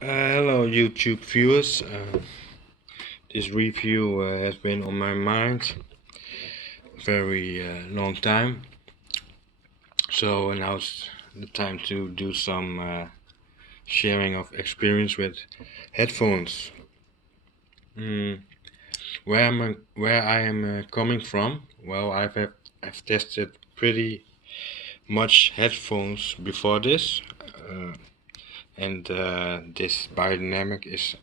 Hello YouTube viewers, this review has been on my mind very long time, so now's the time to do some sharing of experience with headphones. Where I am coming from, well, I've tested pretty much headphones before this, and this Beyerdynamic is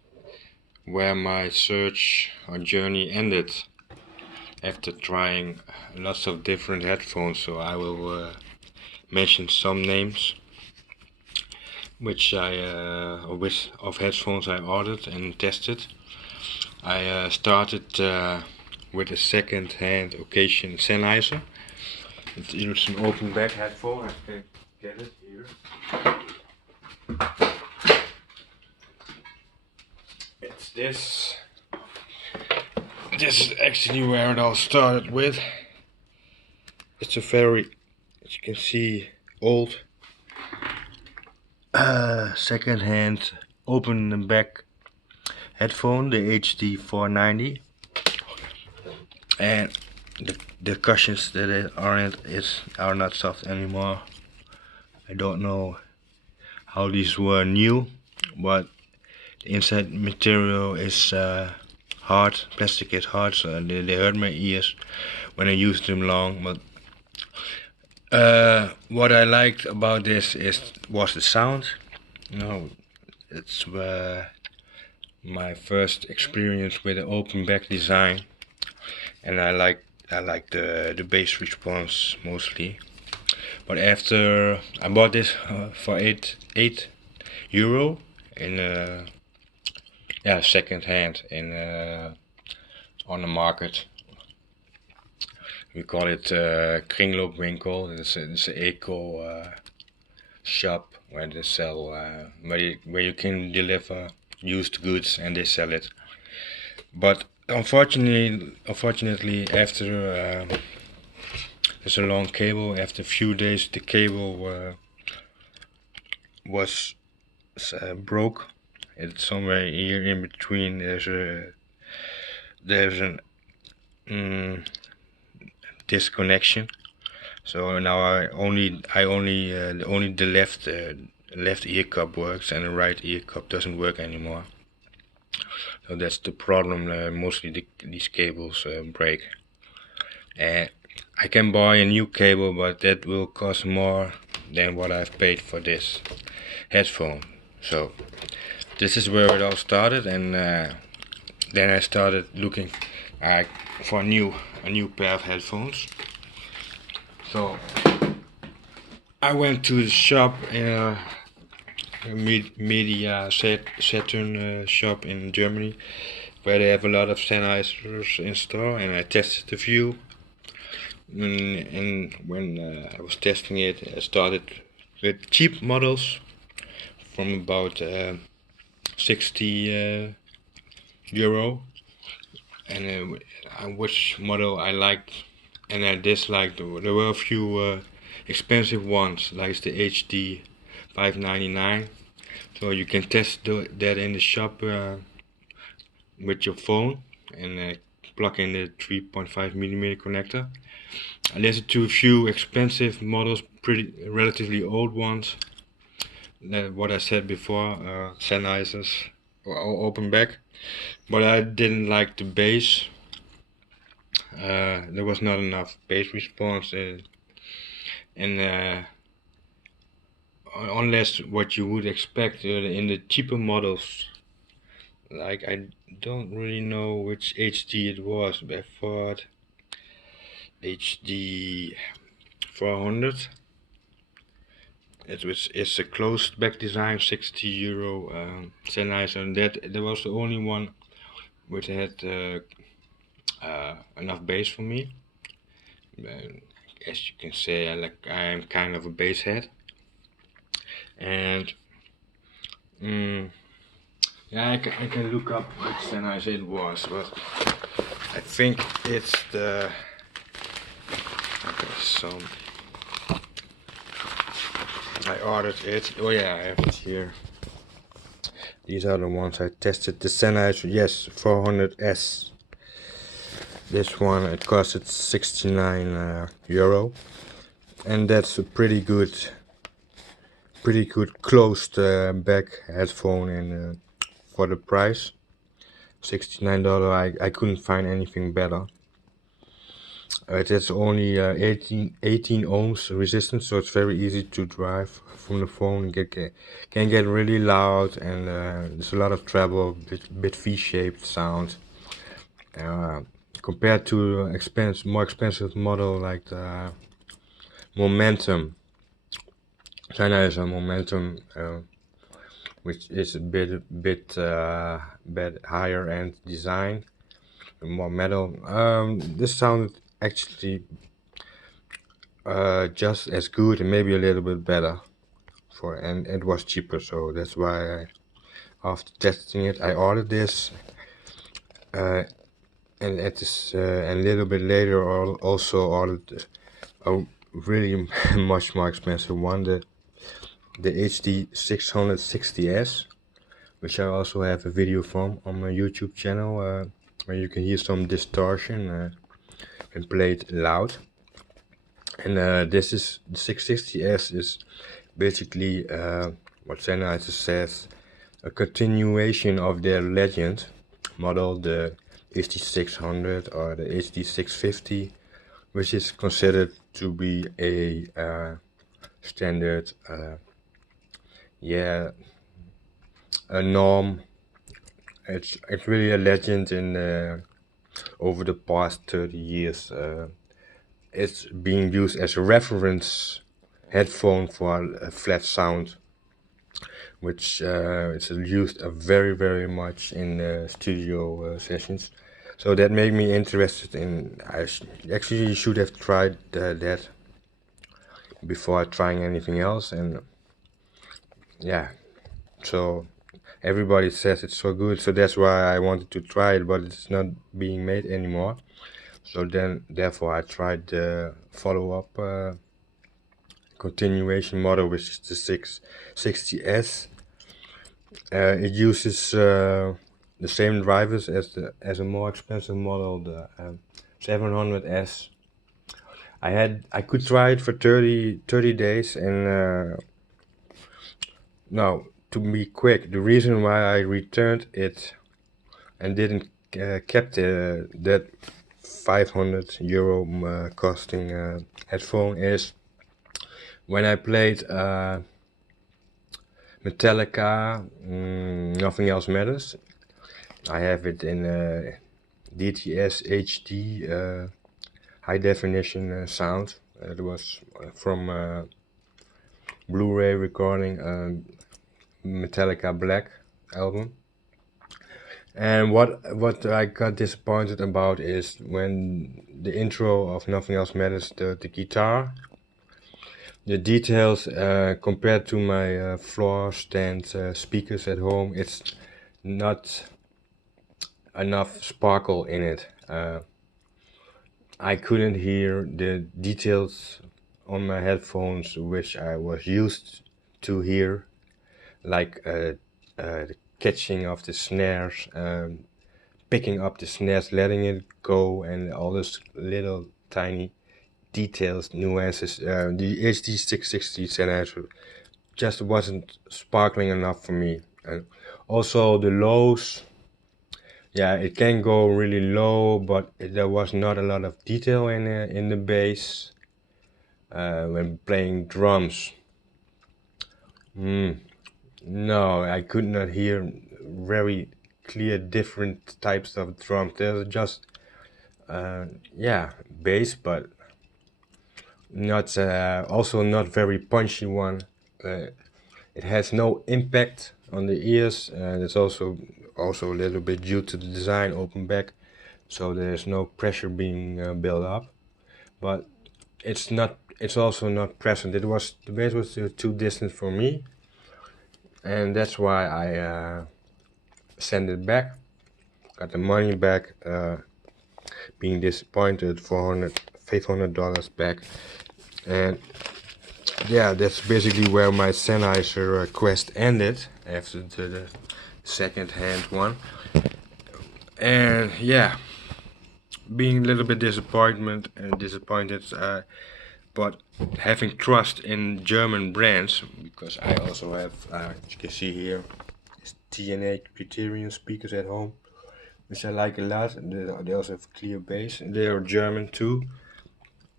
where my search or journey ended after trying lots of different headphones. So I will mention some names which of headphones I ordered and tested. I started with a second-hand occasion Sennheiser. It's an open back headphone. I can get it here. It's this. This is actually where it all started with. It's a very, as you can see, old second-hand open back headphone, the HD 490, and the cushions that are in it are not soft anymore. I don't know how these were new, but the inside material is hard. Plastic is hard, so they hurt my ears when I used them long. But what I liked about this was the sound. It's my first experience with an open back design, and I like the bass response mostly. But after I bought this for €8 in second hand in on the market. We call it kringloopwinkel. It's an eco shop where they sell where you can deliver used goods and they sell it. But unfortunately, after there's a long cable. After a few days, the cable was broke. It's somewhere here in between. There's an disconnection. So now only the left ear cup works and the right ear cup doesn't work anymore. So that's the problem. Mostly these cables break. And I can buy a new cable, but that will cost more than what I've paid for this headphone. So this is where it all started, and then I started looking for a new pair of headphones. So I went to the shop, Media Saturn shop in Germany, where they have a lot of Sennheisers in store, and I tested a few. And when I was testing it, I started with cheap models from about €60, and which model I liked and I disliked. There were a few expensive ones, like the HD 599. So you can test that in the shop with your phone and plug in the 3.5mm connector. I listened to a few expensive models, relatively old ones. What I said before, Sennheisers or open back, but I didn't like the bass. There was not enough bass response, and unless what you would expect in the cheaper models. Like, I don't really know which HD it was, but I thought HD 400. It's a closed back design, €60 Sennheiser, and that was the only one which had enough bass for me. As you can say, I am kind of a bass head, and yeah, I can look up which Sennheiser it was, but I think it's the so I ordered it. Oh yeah, I have it here. These are the ones I tested. The Sennheiser, yes, 400S. This one, it costed 69 euro, and that's a pretty good closed back headphone, and for the price, $69, I couldn't find anything better. It has only 18 ohms resistance, so it's very easy to drive from the phone. Can get really loud, and there's a lot of treble, bit V-shaped sound. Compared to more expensive model like the Momentum, Sennheiser Momentum, which is a bit higher end design, more metal. This sounded actually just as good and maybe a little bit better, and it was cheaper, so that's why after testing it I ordered this, and a little bit later also ordered a really much more expensive one, the HD 660S, which I also have a video from on my YouTube channel, where you can hear some distortion and play it loud. And this is the 660S is basically what Sennheiser says, a continuation of their legend model, the HD600 or the HD650, which is considered to be a standard, a norm. It's really a legend in over the past 30 years. It's being used as a reference headphone for a flat sound, which is used very much in studio sessions. So that made me interested in. I actually should have tried that before trying anything else, and yeah, so everybody says it's so good, so that's why I wanted to try it, but it's not being made anymore. So therefore I tried the follow-up continuation model, which is the 660S. It uses the same drivers as a more expensive model, the 700S. I could try it for 30 days, and now to be quick, the reason why I returned it and didn't kept that 500 euro costing headphone is when I played Metallica, Nothing Else Matters. I have it in DTS HD high definition sound. It was from Blu-ray recording, Metallica Black album. And what I got disappointed about is when the intro of Nothing Else Matters, the guitar, the details compared to my floor stand speakers at home, it's not enough sparkle in it. I couldn't hear the details on my headphones which I was used to hear, like the catching of the snares, picking up the snares, letting it go, and all those little tiny details, nuances. The HD660 Sennheiser just wasn't sparkling enough for me. And also the lows, yeah, it can go really low, but there was not a lot of detail in the bass when playing drums. No, I could not hear very clear different types of drums. There's just bass, but not also not very punchy one. It has no impact on the ears, and it's also a little bit due to the design, open back, so there's no pressure being built up. But it's also not present. The bass was too distant for me, and that's why I sent it back. Got the money back, being disappointed, $500 back. And yeah, that's basically where my Sennheiser quest ended. after the second hand one. And yeah, being a little bit disappointed, but having trust in German brands, because I also have, as you can see here, TNA Criterion speakers at home, which I like a lot. And they also have clear bass, and they are German too.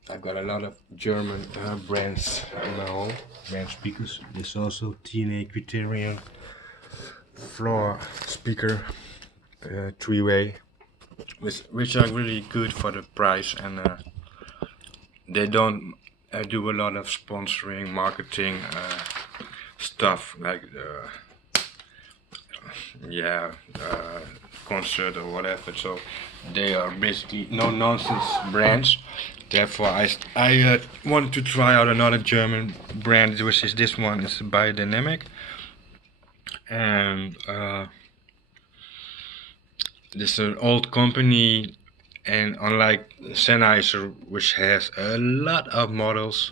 I've got a lot of German brands in my home, brand speakers. There's also TNA Criterion floor speaker, three-way, which are really good for the price, and they don't do a lot of sponsoring, marketing stuff like concert or whatever. So they are basically no nonsense brands. Therefore, I want to try out another German brand, which is this one. It's Beyerdynamic, and this is an old company, and unlike Sennheiser, which has a lot of models,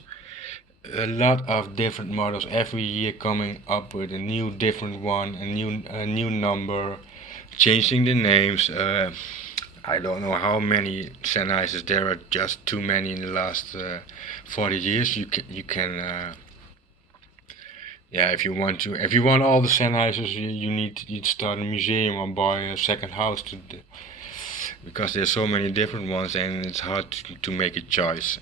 a lot of different models every year, coming up with a new different one, a new number, changing the names. I don't know how many Sennheisers there are, just too many in the last 40 years. You can yeah, if you want all the Sennheisers, you need to start a museum or buy a second house because there's so many different ones, and it's hard to make a choice.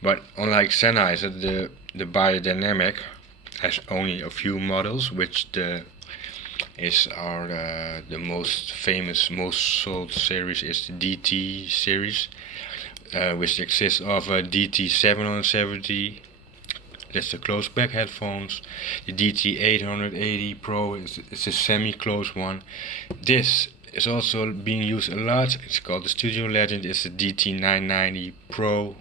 But unlike Sennheiser, the Beyerdynamic has only a few models, which the most famous, most sold series is the DT series, which consists of a DT 770. That's the closed back headphones. The DT 880 Pro is a semi-closed one. This is also being used a lot. It's called the Studio Legend. It's the DT 990 Pro.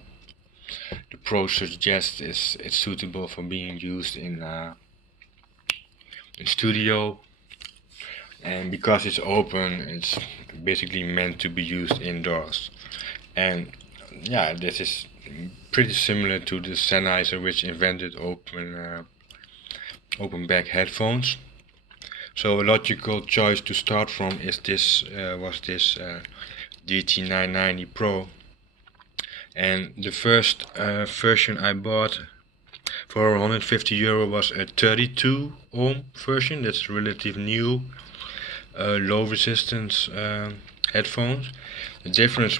The Pro suggests it's suitable for being used in studio, and because it's open, it's basically meant to be used indoors. And yeah, this is pretty similar to the Sennheiser, which invented open back headphones. So a logical choice to start from is this DT 990 Pro. And the first version I bought for €150 was a 32 ohm version. That's relatively new, low resistance headphones. The difference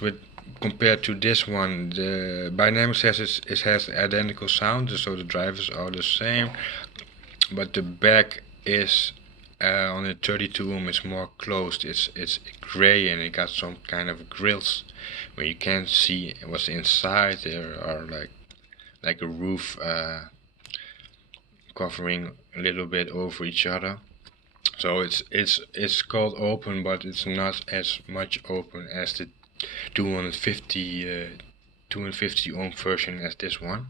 compared to this one, the Beyerdynamic says it has identical sound, so the drivers are the same, but the back is on the 32 ohm is more closed. It's gray, and it got some kind of grills where you can't see what's inside. There are like a roof covering a little bit over each other. So it's called open, but it's not as much open as the 250 ohm version as this one.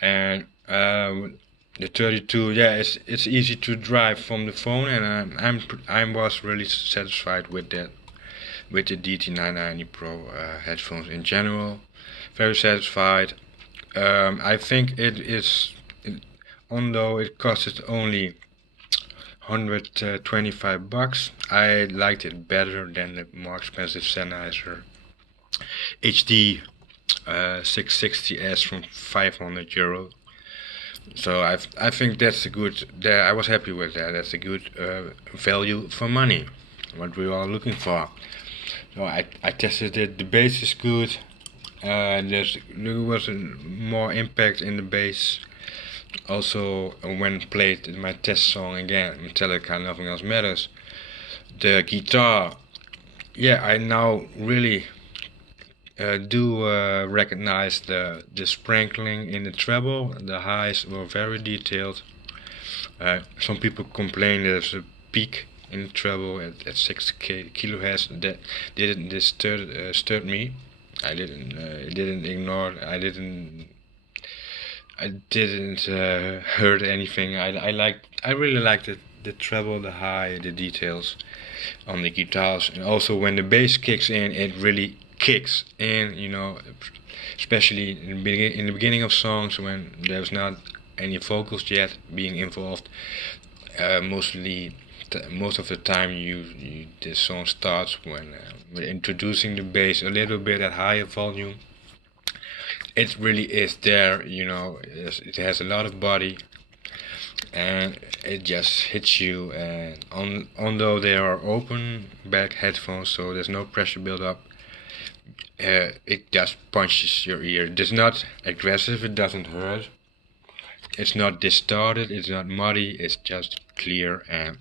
And the 32, yeah, it's easy to drive from the phone, and I was really satisfied with that, with the DT990 Pro headphones in general. Very satisfied. I think although it costed only $125, I liked it better than the more expensive Sennheiser HD 660S from €500. So I think that's a good. I was happy with that. That's a good value for money, what we are looking for. So I tested it. The bass is good. There was more impact in the bass. Also, when played in my test song again, Metallica, Nothing Else Matters, the guitar, yeah, I now really do recognize the sprinkling in the treble. The highs were very detailed. Some people complain there's a peak in the treble at 6 kilohertz. That didn't disturb me. I didn't ignore. I didn't hurt anything. I really liked the treble, the high, the details on the guitars, and also when the bass kicks in, it really kicks in. You know, especially in the beginning of songs when there's not any vocals yet being involved. Most of the time, the song starts when we're introducing the bass a little bit at higher volume. It really is there, you know. It has a lot of body, and it just hits you. And although they are open back headphones, so there's no pressure build up, it just punches your ear. It's not aggressive. It doesn't hurt. It's not distorted. It's not muddy. It's just clear. And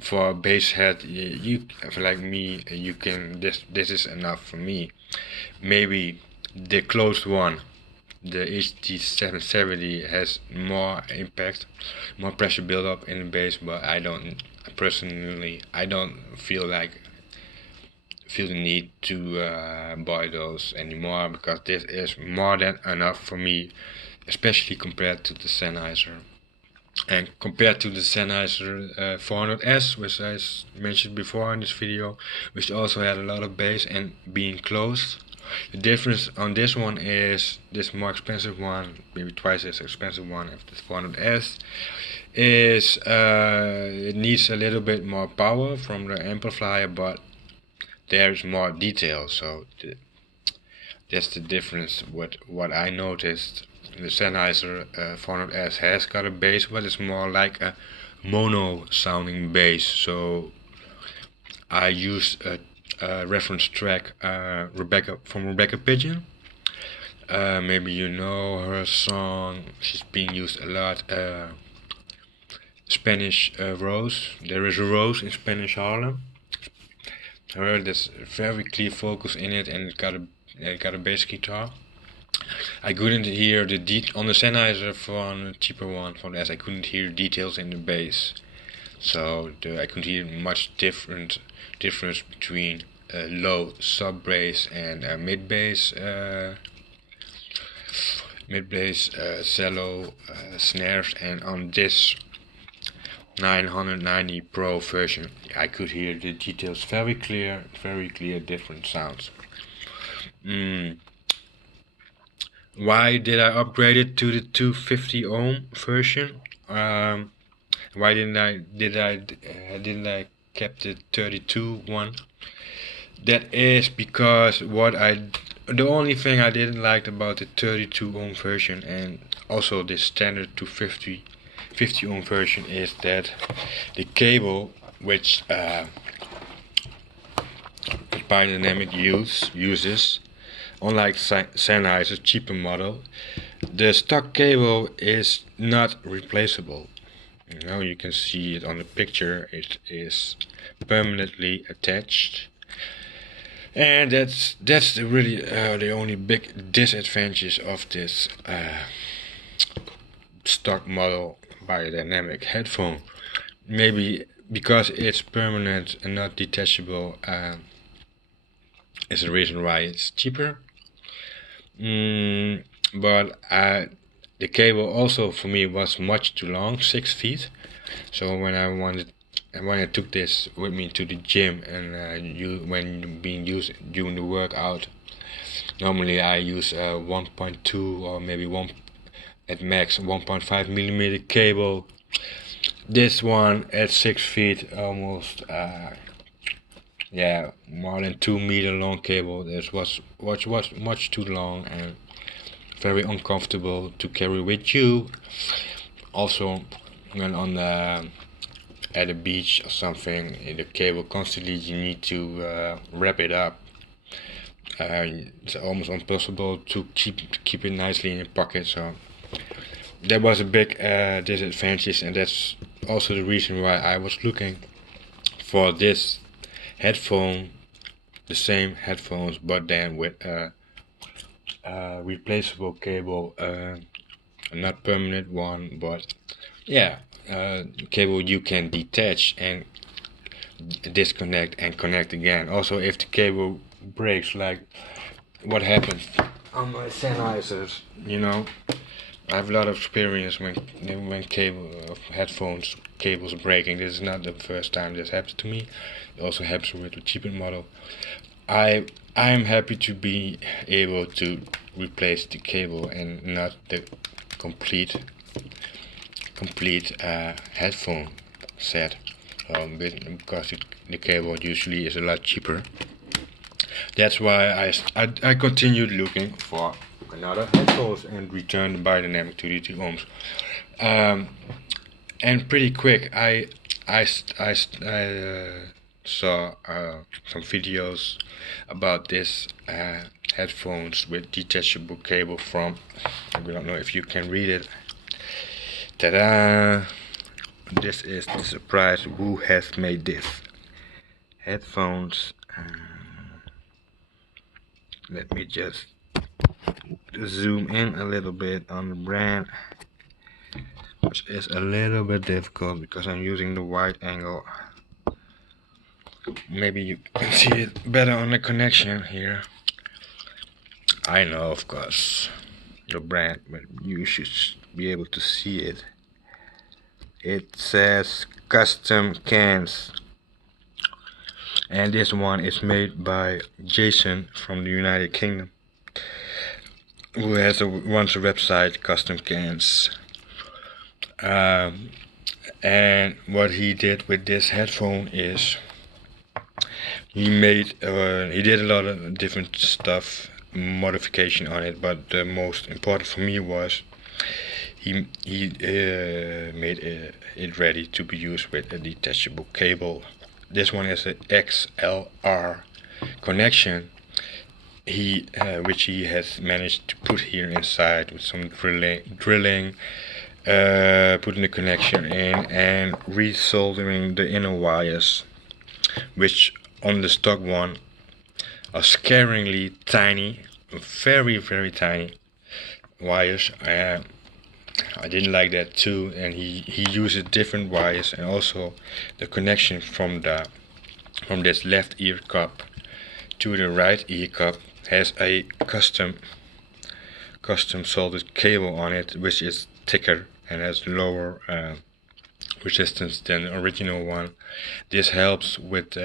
for a bass head, you like me, you can. This is enough for me. Maybe the closed one, the HD770, has more impact, more pressure build up in the bass, but I don't feel the need to buy those anymore, because this is more than enough for me, especially compared to the Sennheiser. And compared to the Sennheiser 400S, which I mentioned before in this video, which also had a lot of bass and being closed, the difference on this one is this more expensive one, maybe twice as expensive one as the 400S, is it needs a little bit more power from the amplifier, but there's more detail. So that's the difference. What I noticed. The Sennheiser 400S has got a bass, but it's more like a mono sounding bass. So I used a reference track Rebecca Pigeon. Maybe you know her song. She's being used a lot. Spanish Rose. There is a rose in Spanish Harlem. There's very clear focus in it, and it got a bass guitar. I couldn't hear the on the Sennheiser from the cheaper one from S. I couldn't hear details in the bass, so I couldn't hear much difference between low sub bass and mid bass, cello, snares. And on this 990 Pro version, I could hear the details very clear, different sounds. Why did I upgrade it to the 250 ohm version? Why didn't I kept the 32 one? That is because the only thing I didn't like about the 32 ohm version, and also the standard 250 ohm version, is that the cable, which Beyerdynamic uses, unlike Sennheiser's cheaper model, the stock cable is not replaceable. You know, you can see it on the picture. It is permanently attached, and that's really the only big disadvantage of this stock model Beyerdynamic headphone. Maybe because it's permanent and not detachable is the reason why it's cheaper. But the cable also for me was much too long, 6 feet. So when I took this with me to the gym, and when being used during the workout, normally I use 1.2 or maybe at max 1.5 millimeter cable. This one at 6 feet, almost more than 2 meter long cable. This was much too long and very uncomfortable to carry with you. Also, when at a beach or something, the cable constantly you need to wrap it up. It's almost impossible to keep it nicely in your pocket. So that was a big disadvantage, and that's also the reason why I was looking for this headphone, the same headphones, but then with a replaceable cable, not permanent one, but cable you can detach and disconnect and connect again. Also, if the cable breaks, like what happened on my Sennheisers, you know, I have a lot of experience when headphones cables breaking. This is not the first time this happens to me. It also happens with the cheaper model. I am happy to be able to replace the cable and not the complete complete headphone set, because the cable usually is a lot cheaper. That's why I continued looking for another headphones and returned the Beyerdynamic DT ohms. And pretty quick, I saw some videos about this headphones with detachable cable from, I don't know if you can read it. Ta-da! This is the surprise. Who has made this headphones? Let me just zoom in a little bit on the brand, which is a little bit difficult because I'm using the wide angle. Maybe you can see it better on the connection here. I know, of course, the brand, but you should be able to see it. It says custom cans, and this one is made by Jason from the United Kingdom, who runs a website, Custom Cans. And what he did with this headphone is he did a lot of different stuff, modification on it, but the most important for me was he made it ready to be used with a detachable cable. This one is an XLR connection, which he has managed to put here inside with some drilling, putting the connection in and resoldering the inner wires, which on the stock one are scarily tiny, very tiny wires. I didn't like that too, and he uses different wires, and also the connection from this left ear cup to the right ear cup has a custom soldered cable on it, which is thicker and has lower resistance than the original one. This helps with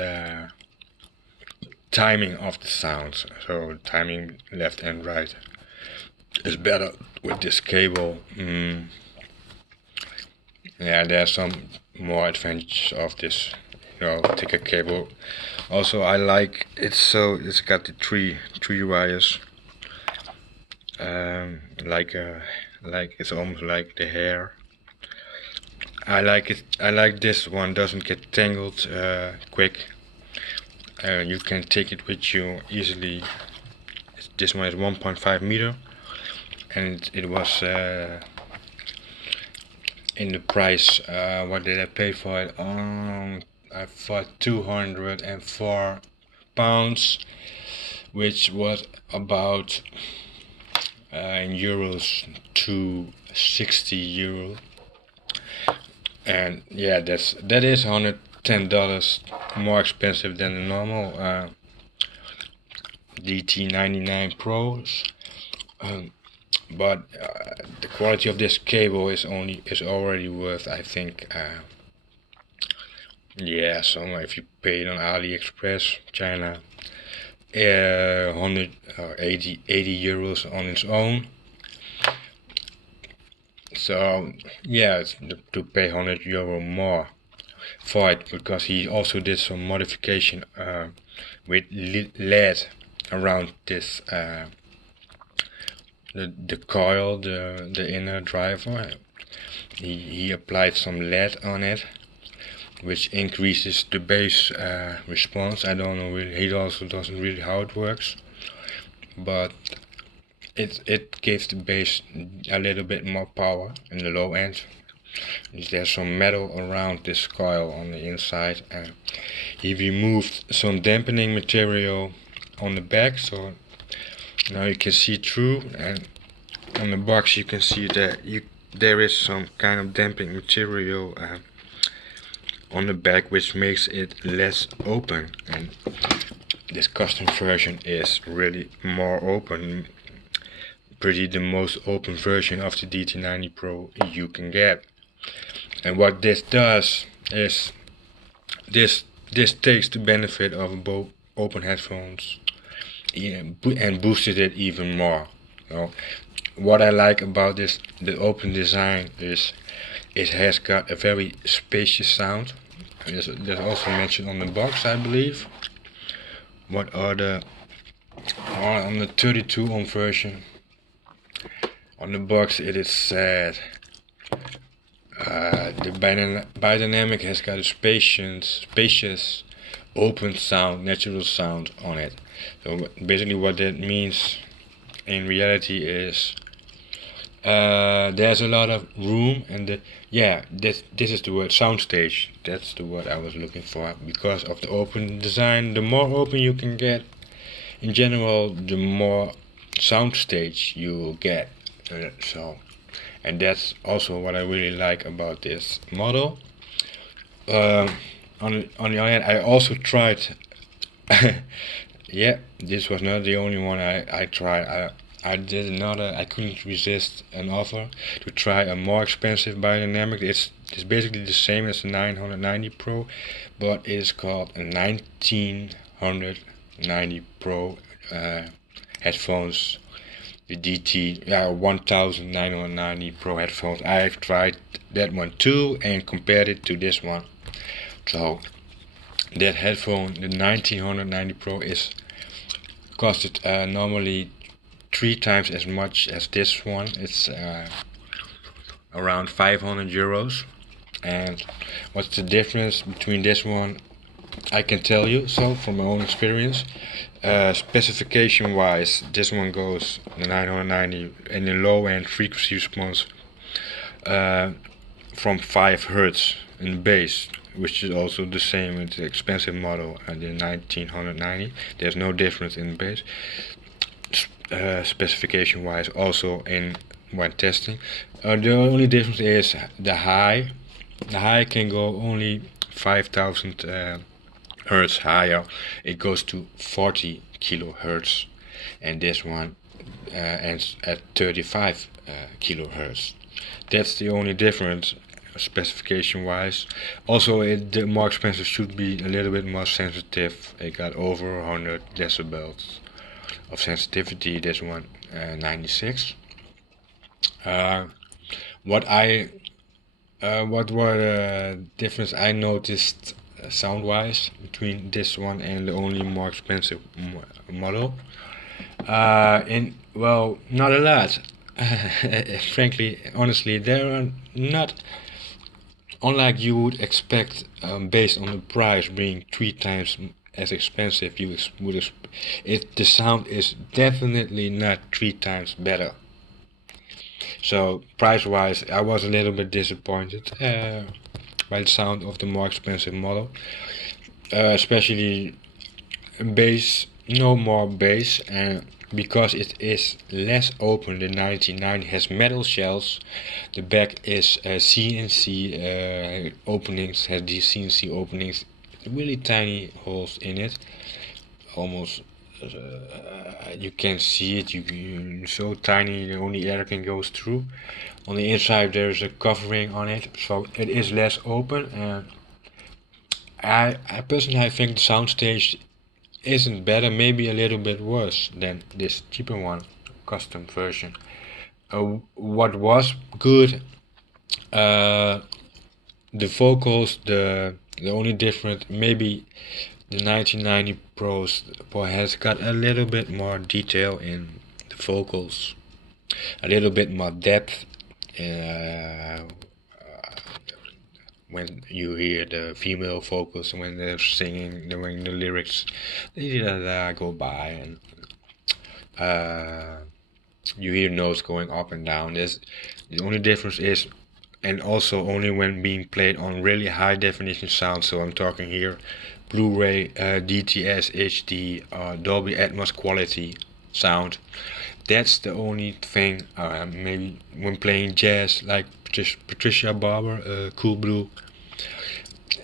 timing of the sounds, so timing left and right is better with this cable. Yeah, there's some more advantages of this, thicker cable. Also, I like it, so it's got the three wires, like it's almost like the hair. I like it. I like this one, doesn't get tangled quick. You can take it with you easily. This one is 1.5 meter, and it was in the price. What did I pay for it? I thought £204, which was about in euros €260. And yeah, that is $110 more expensive than the normal DT99 Pros, but the quality of this cable is already worth, I think, somewhere, if you pay it on AliExpress, China, 180 €80 on its own. So yeah, to pay €100 more for it, because he also did some modification with LED around this the coil, the inner driver. He applied some LED on it, which increases the bass response. I don't know really, he also doesn't really how it works, but it gives the bass a little bit more power in the low end. There's some metal around this coil on the inside, and he removed some dampening material on the back, so now you can see through, and on the box you can see that there is some kind of damping material on the back, which makes it less open, and this custom version is really more open, the most open version of the DT90 Pro you can get. And what this does is this takes the benefit of both open headphones and boosted it even more. What I like about the open design is it has got a very spacious sound. There's also mentioned on the box, I believe. What are the on the 32 ohm version? On the box it is said the Beyerdynamic has got a spacious, open sound, natural sound on it. So basically, what that means in reality is there's a lot of room, and this is the word soundstage. That's the word I was looking for. Because of the open design, the more open you can get, in general, the more soundstage you will get. And that's also what I really like about this model. On the other hand, I also tried. Yeah, this was not the only one I tried. I did another. I couldn't resist an offer to try a more expensive Beyerdynamic. It's basically the same as the 990 Pro, but it is called a 1990 Pro headphones. The DT 1990 Pro headphones. I've tried that one too and compared it to this one. So that headphone, the 1990 Pro, is costed normally 3 times as much as this one. It's around 500 euros. And what's the difference between this one? I can tell you so from my own experience. Specification wise, this one goes the 990 in the low end frequency response from 5 Hz in bass, which is also the same with the expensive model and the 1990. There's no difference in bass. Specification wise, also in when testing, the only difference is the high. The high can go only 5000 hertz higher. It goes to 40 kilohertz, and this one ends at 35 kilohertz. That's the only difference specification wise. Also, the more expensive should be a little bit more sensitive. It got over 100 decibels of sensitivity. This one 96. What were the difference I noticed sound wise between this one and the only more expensive model? Not a lot. Frankly, honestly, there are not, unlike you would expect, based on the price being 3 times as expensive. The sound is definitely not 3 times better. So price wise, I was a little bit disappointed by the sound of the more expensive model, especially bass. No more bass, and because it is less open, the 1990 has metal shells. The back is CNC openings, has these CNC openings, really tiny holes in it, almost you can see it. You so tiny, only air can go through. On the inside there's a covering on it, so it is less open. And I personally think the soundstage isn't better, maybe a little bit worse than this cheaper one, custom version. What was good, the vocals, the only different, maybe the 1990 Pro has got a little bit more detail in the vocals, a little bit more depth. When you hear the female vocals, when they're singing, when the lyrics go by, and you hear notes going up and down. The only difference is, and also only when being played on really high definition sound. So I'm talking here Blu-ray, DTS, HD, Dolby Atmos quality sound. That's the only thing. Maybe when playing jazz, like Patricia Barber, Cool Blue,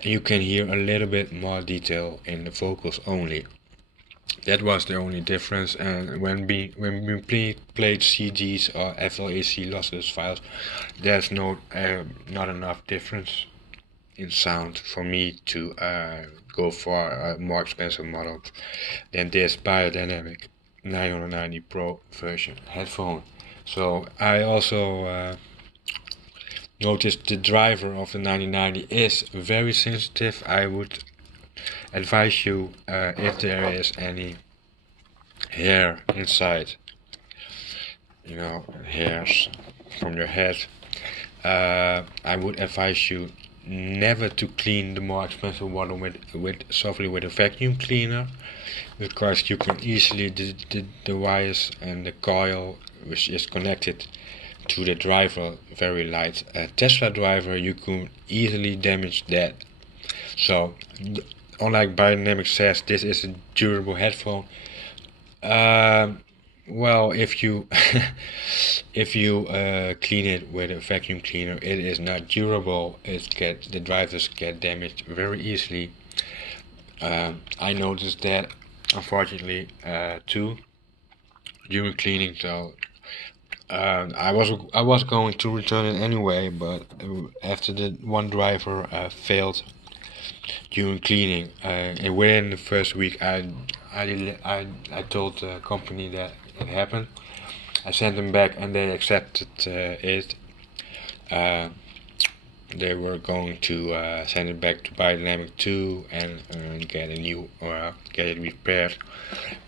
you can hear a little bit more detail in the vocals only. That was the only difference. And when we played CDs or FLAC lossless files, there's not enough difference in sound for me to go for a more expensive model than this Beyerdynamic 990 Pro version headphone. So I also notice the driver of the 9090 is very sensitive. I would advise you, if there is any hair inside, hairs from your head, I would advise you never to clean the more expensive water softly with a vacuum cleaner, because you can easily the wires and the coil which is connected to the driver, very light Tesla driver, you can easily damage that. So unlike Beyerdynamic says this is a durable headphone, well, if you if you clean it with a vacuum cleaner, it is not durable. The drivers get damaged very easily. I noticed that, unfortunately, too, during cleaning. So I was going to return it anyway, but after the one driver failed during cleaning, and within the first week, I told the company that it happened. I sent them back, and they accepted it. They were going to send it back to Beyerdynamic 2 and get a new, get it repaired.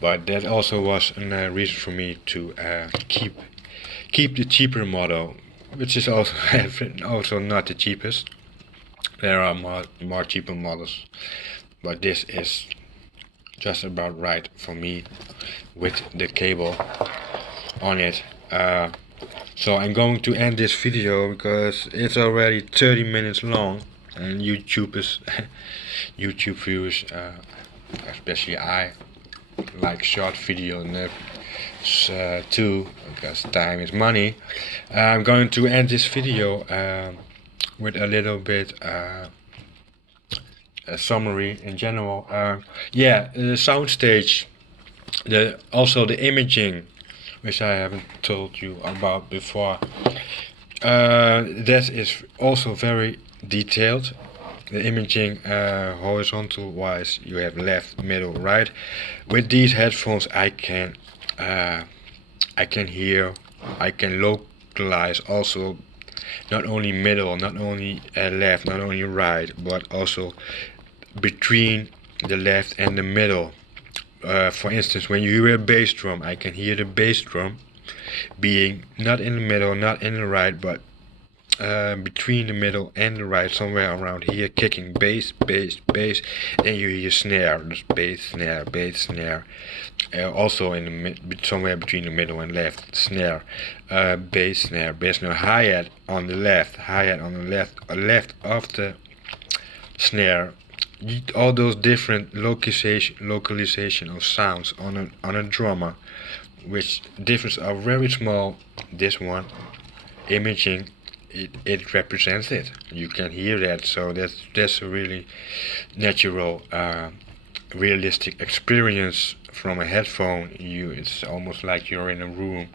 But that also was a reason for me to keep the cheaper model, which is also also not the cheapest. There are more cheaper models, but this is just about right for me with the cable on it. So I'm going to end this video because it's already 30 minutes long, and YouTube viewers, especially I, like short video too, because time is money. I'm going to end this video with a little bit a summary in general. The soundstage, also the imaging, which I haven't told you about before. That is also very detailed. The imaging, horizontal wise, you have left, middle, right. With these headphones, I can hear, I can localize also not only middle, not only left, not only right, but also between the left and the middle. For instance, when you hear a bass drum, I can hear the bass drum being not in the middle, not in the right, but between the middle and the right, somewhere around here, kicking bass, bass, bass. Then you hear snare, just bass, snare, bass, snare. Also in the somewhere between the middle and left, snare, bass, snare, bass, snare. Hi-hat on the left, left of the snare. All those different localization of sounds on a drummer, which difference are very small. This one imaging, it represents it. You can hear that, so that's a really natural, realistic experience from a headphone. It's almost like you're in a room